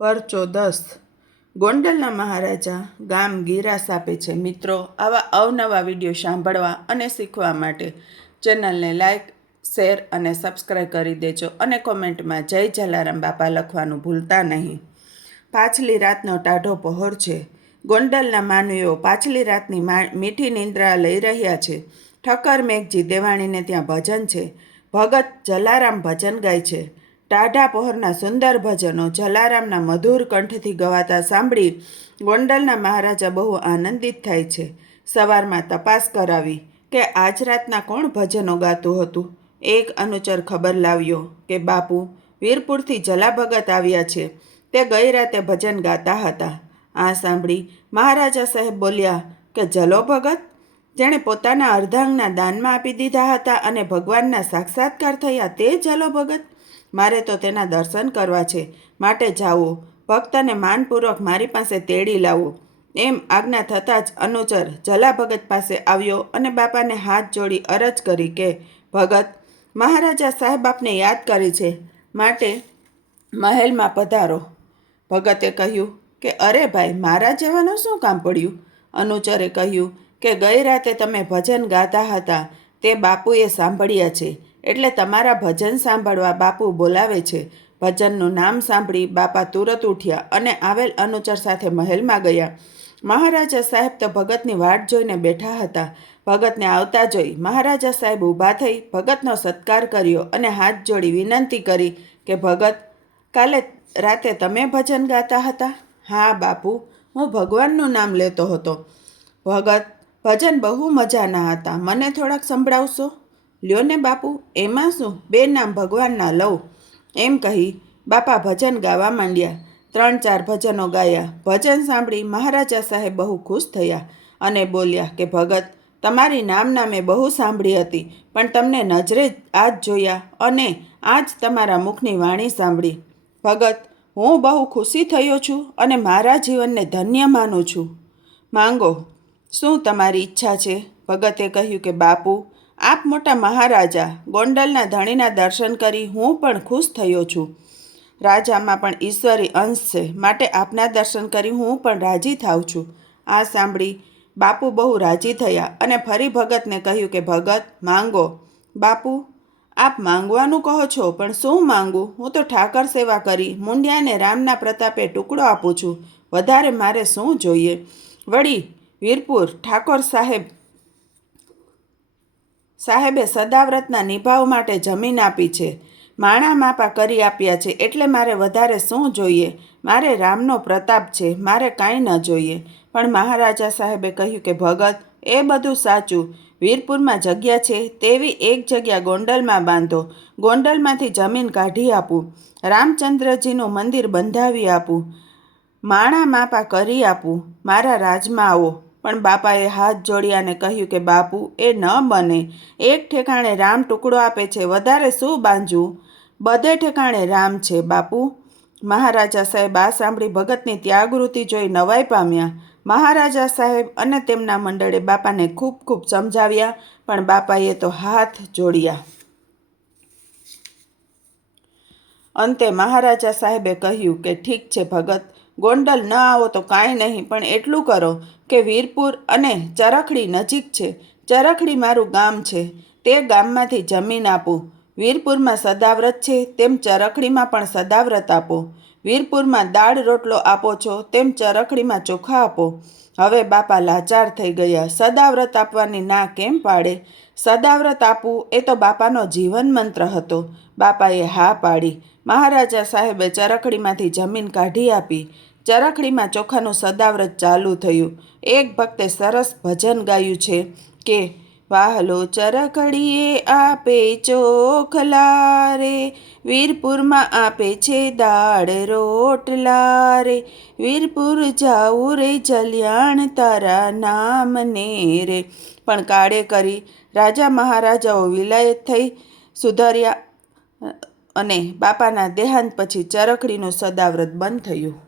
પરચો 10 ગોંડલના મહારાજા ગામ ગિરાસ આપે છે। મિત્રો, આવા અવનવા વિડીયો સાંભળવા અને શીખવા માટે ચેનલને લાઈક, શેર અને સબસ્ક્રાઈબ કરી દેજો અને કોમેન્ટમાં જય જલારામ બાપા લખવાનું ભૂલતા નહીં। પાછલી રાતનો ટાઢો પહોર છે। ગોંડલના માનવીઓ પાછલી રાતની મીઠી નિંદ્રા લઈ રહ્યા છે। ઠક્કર મેઘજી દેવાણીને ત્યાં ભજન છે। ભગત જલારામ ભજન ગાય છે। ટાઢા પહોરના સુંદર ભજનો જલારામના મધુર કંઠથી ગવાતા સાંભળી ગોંડલના મહારાજા બહુ આનંદિત થાય છે। સવારમાં તપાસ કરાવી કે આજ રાતના કોણ ભજનો ગાતું હતું। એક અનુચર ખબર લાવ્યો કે બાપુ વીરપુરથી જલા ભગત આવ્યા છે, તે ગઈ રાતે ભજન ગાતા હતા। આ સાંભળી મહારાજા સાહેબ બોલ્યા કે જલો ભગત, જેણે પોતાના અર્ધાંગના દાનમાં આપી દીધા હતા અને ભગવાનના સાક્ષાત્કાર થયા, તે જલો ભગત? મારે તો તેના દર્શન કરવા છે, માટે જાઓ, ભક્તને માનપૂર્વક મારી પાસે તેડી લાવો। એમ આજ્ઞા થતાં જ અનુચર જલા ભગત પાસે આવ્યો અને બાપાને હાથ જોડી અરજ કરી કે ભગત, મહારાજા સાહેબ આપને યાદ કરી છે, માટે મહેલમાં પધારો। ભગતે કહ્યું કે અરે ભાઈ, મારા જવાનું શું કામ પડ્યું? અનુચરે કહ્યું કે ગઈ રાતે તમે ભજન ગાતા હતા, તે બાપુએ સાંભળ્યા છે, એટલે તમારા ભજન સાંભળવા બાપુ બોલાવે છે। ભજનનું નામ સાંભળી બાપા તુરત ઉઠ્યા અને આવેલ અનુચર સાથે મહેલમાં ગયા। મહારાજા સાહેબ તો ભગતની વાટ જોઈને બેઠા હતા। ભગતને આવતા જોઈ મહારાજા સાહેબ ઊભા થઈ ભગતનો સત્કાર કર્યો અને હાથ જોડી વિનંતી કરી કે ભગત, કાલે રાતે તમે ભજન ગાતા હતા? હા બાપુ, હું ભગવાનનું નામ લેતો હતો। ભગત, ભજન બહુ મજાના હતા, મને થોડાક સંભળાવશો? લ્યો ને બાપુ, એમાં શું, બે નામ ભગવાનના લઉં। એમ કહી બાપા ભજન ગાવા માંડ્યા। 3-4 ભજનો ગાયા। ભજન સાંભળી મહારાજા સાહેબ બહુ ખુશ થયા અને બોલ્યા કે ભગત, તમારી નામના મેં બહુ સાંભળી હતી, પણ તમને નજરે આજ જોયા અને આજ તમારા મુખની વાણી સાંભળી। ભગત, હું બહુ ખુશી થયો છું અને મારા જીવનને ધન્ય માનું છું। માંગો, શું તમારી ઈચ્છા છે? ભગતે કહ્યું કે બાપુ, આપ મોટા મહારાજા, ગોંડલના ધણીના દર્શન કરી હું પણ ખુશ થયો છું। રાજામાં પણ ઈશ્વરી અંશ છે, માટે આપના દર્શન કરી હું પણ રાજી થાઉં છું। આ સાંભળી બાપુ બહુ રાજી થયા અને ફરી ભગતને કહ્યું કે ભગત, માંગો। બાપુ, આપ માંગવાનું કહો છો, પણ શું માંગું? હું તો ઠાકર સેવા કરી મુંડિયાને રામના પ્રતાપે ટુકડો આપું છું, વધારે મારે શું જોઈએ? વળી વીરપુર ઠાકોર સાહેબે સદાવ્રતના નિભાવ માટે જમીન આપી છે, માણા માપા કરી આપ્યા છે, એટલે મારે વધારે શું જોઈએ? મારે રામનો પ્રતાપ છે, મારે કાંઈ ન જોઈએ। પણ મહારાજા સાહેબે કહ્યું કે ભગત, એ બધું સાચું, વીરપુરમાં જગ્યા છે, તેવી એક જગ્યા ગોંડલમાં બાંધો, ગોંડલમાંથી જમીન કાઢી આપું, રામચંદ્રજીનું મંદિર બંધાવી આપું, માણા માપા કરી આપું, મારા રાજમાં આવો। પણ બાપાએ હાથ જોડ્યા અને કહ્યું કે બાપુ, એ ન બને। એક ઠેકાણે રામ ટુકડો આપે છે, વધારે શું બાંધવું? બધે ઠેકાણે રામ છે બાપુ। મહારાજા સાહેબ આ સાંભળી ભગતની ત્યાગવૃત્તિ જોઈ નવાઈ પામ્યા। મહારાજા સાહેબ અને તેમના મંડળે બાપાને ખૂબ ખૂબ સમજાવ્યા, પણ બાપાએ તો હાથ જોડ્યા। અંતે મહારાજા સાહેબે કહ્યું કે ઠીક છે ભગત, ગોંડલ ન આવો તો કાંઈ નહીં, પણ એટલું કરો કે વીરપુર અને ચરખડી નજીક છે, ચરખડી મારું ગામ છે, તે ગામમાંથી જમીન આપું। વીરપુરમાં સદાવ્રત છે, તેમ ચરખડીમાં પણ સદાવ્રત આપો। વીરપુરમાં દાળ રોટલો આપો છો, તેમ ચરખડીમાં ચોખા આપો। હવે બાપા લાચાર થઈ ગયા। સદાવ્રત આપવાની ના કેમ પાડે? સદાવ્રત આપવું એ તો બાપાનો જીવન મંત્ર હતો। બાપાએ હા પાડી। મહારાજા સાહેબે ચરખડીમાંથી જમીન કાઢી આપી। ચરખડીમાં ચોખાનું સદાવ્રત ચાલુ થયું। એક ભક્તે સરસ ભજન ગાયું છે કે વાહલો ચરખડીએ આપે ચોખલા રે, વીરપુરમાં આપે છે દાળ રોટલા રે, વીરપુર જાવું રે જલ્યાણ તારા નામને રે। પણ કાળે કરી રાજા મહારાજાઓ વિલાયત થઈ સુધર્યા અને બાપાના દેહાંત પછી ચરખડીનું સદાવ્રત બંધ થયું।